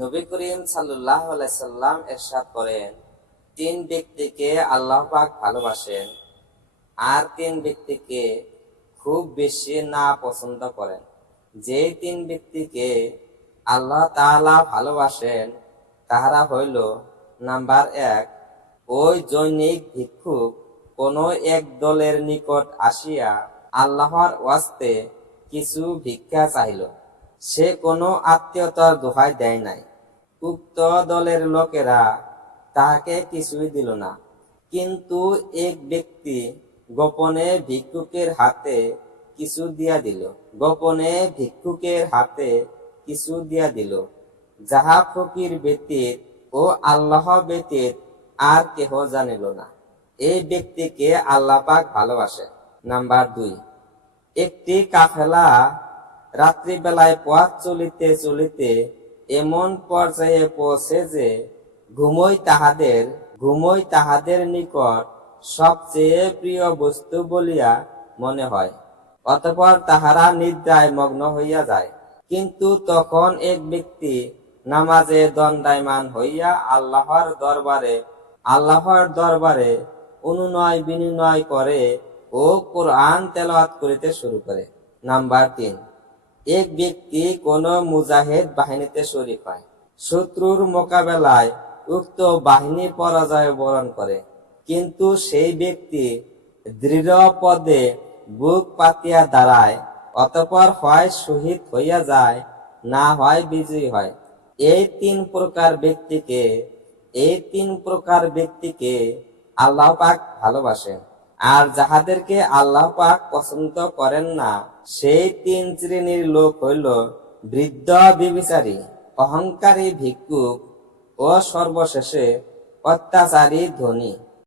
নবী করিম সাল্লাল্লাহু আলাইহি সাল্লাম ইরশাদ করেন, তিন ব্যক্তিকে আল্লাহ পাক ভালোবাসেন আর তিন ব্যক্তিকে খুব বেশি না পছন্দ করেন। যে তিন ব্যক্তিকে আল্লাহ তাআলা ভালোবাসেন তাহারা হইল, নাম্বার 1, ওই জৈনিক ভিক্ষুক কোন এক দলের নিকট আসিয়া আল্লাহর ওয়াস্তে কিছু ভিক্ষা চাইল। সে কোনো আত্মীয়তার দোহাই দেয় নাই। উক্ত দলের লোকেরা তাহাকে কিছুই দিল না, কিন্তু এক ব্যক্তি গোপনে ভিক্ষুকের হাতে কিছু দিয়া দিল। যাহা ফকির ব্যতীত ও আল্লাহ ব্যতীত আর কেহ জানিল না। এই ব্যক্তিকে আল্লাহ পাক ভালোবাসে। নাম্বার 2, একটি কাফেলা রাত্রিবেলায় পথ চলিতে চলিতে এমন পর্যায়ে পৌঁছে যে ঘুমই তাহাদের নিকট সবচেয়ে প্রিয় বস্তু বলিয়া মনে হয়। অতঃপর তাহারা নিদ্রায় মগ্ন হইয়া যায়। কিন্তু তখন এক ব্যক্তি নামাজে দণ্ডায়মান হইয়া আল্লাহর দরবারে অনুনয় বিনয় করে ও কোরআন তেলাওয়াত করিতে শুরু করে। নাম্বার 3, এক ব্যক্তি কোন মুজাহিদ বাহিনীতে শরীক হয়। শত্রুর মোকাবেলায় উক্ত বাহিনী পরাজয় বরণ করে, কিন্তু সেই ব্যক্তি দৃঢ় পদে বুক পাতিয়া দাঁড়ায়। অতঃপর হয় শহীদ হইয়া যায়, না হয় বিজয়ী হয়। এই তিন প্রকার ব্যক্তিকে আল্লাহ পাক ভালোবাসেন। আর যাহাদেরকে আল্লাহ পাক পছন্দ করেন না, সেই 3 শ্রেণীর লোক হইল বৃদ্ধ ব্যভিচারী, অহংকারী ভিক্ষুক ও সর্বশেষে অত্যাচারী ধনী।